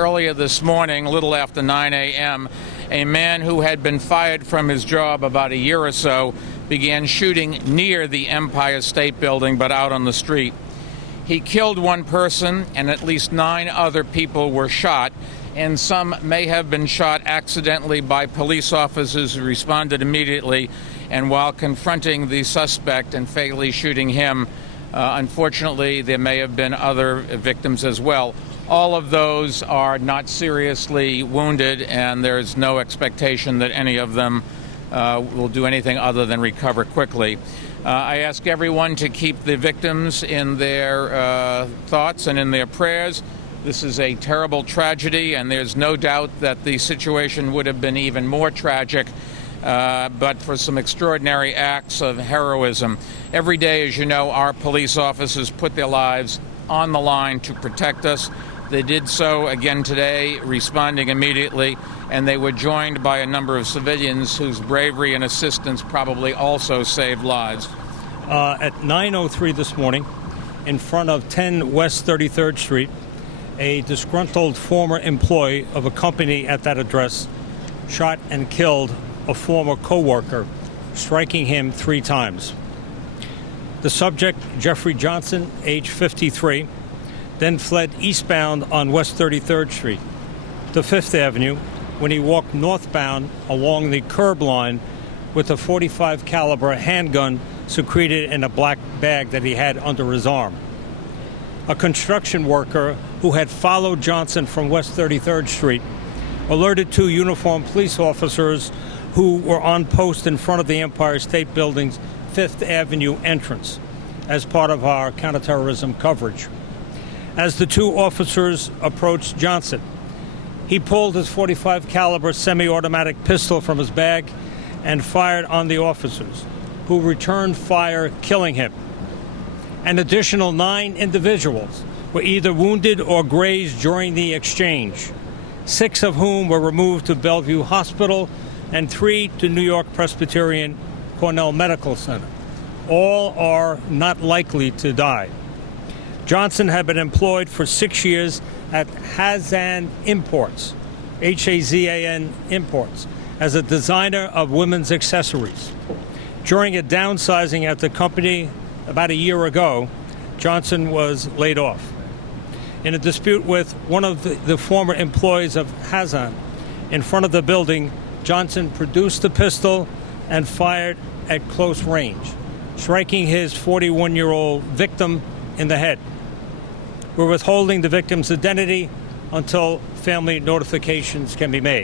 earlier this morning, a little after 9 a.m., a man who had been fired from his job about a year or so began shooting near the Empire State Building, but out on the street. He killed one person, and at least 9 other people were shot, and some may have been shot accidentally by police officers who responded immediately, and while confronting the suspect and fatally shooting him, unfortunately, there may have been other victims as well. All of those are not seriously wounded, and there's no expectation that any of them will do anything other than recover quickly. I ask everyone to keep the victims in their thoughts and in their prayers. This is a terrible tragedy, and there's no doubt that the situation would have been even more tragic but for some extraordinary acts of heroism. Every day, as you know, our police officers put their lives on the line to protect us. They did so again today, responding immediately, and they were joined by a number of civilians whose bravery and assistance probably also saved lives. At 9:03 this morning, in front of 10 West 33rd Street, a disgruntled former employee of a company at that address shot and killed a former co-worker, striking him 3 times. The subject, Jeffrey Johnson, age 53, then fled eastbound on West 33rd Street to 5th Avenue when he walked northbound along the curb line with a .45 caliber handgun secreted in a black bag that he had under his arm. A construction worker who had followed Johnson from West 33rd Street alerted 2 uniformed police officers who were on post in front of the Empire State Building's 5th Avenue entrance as part of our counterterrorism coverage. As the 2 officers approached Johnson, he pulled his .45 caliber semi-automatic pistol from his bag and fired on the officers, who returned fire, killing him. An additional 9 individuals were either wounded or grazed during the exchange, 6 of whom were removed to Bellevue Hospital and 3 to New York Presbyterian Cornell Medical Center. All are not likely to die. Johnson had been employed for 6 years at Hazan Imports, Hazan Imports, as a designer of women's accessories. During a downsizing at the company about a year ago, Johnson was laid off. In a dispute with one of the former employees of Hazan in front of the building, Johnson produced the pistol and fired at close range, striking his 41-year-old victim in the head. We're withholding the victim's identity until family notifications can be made.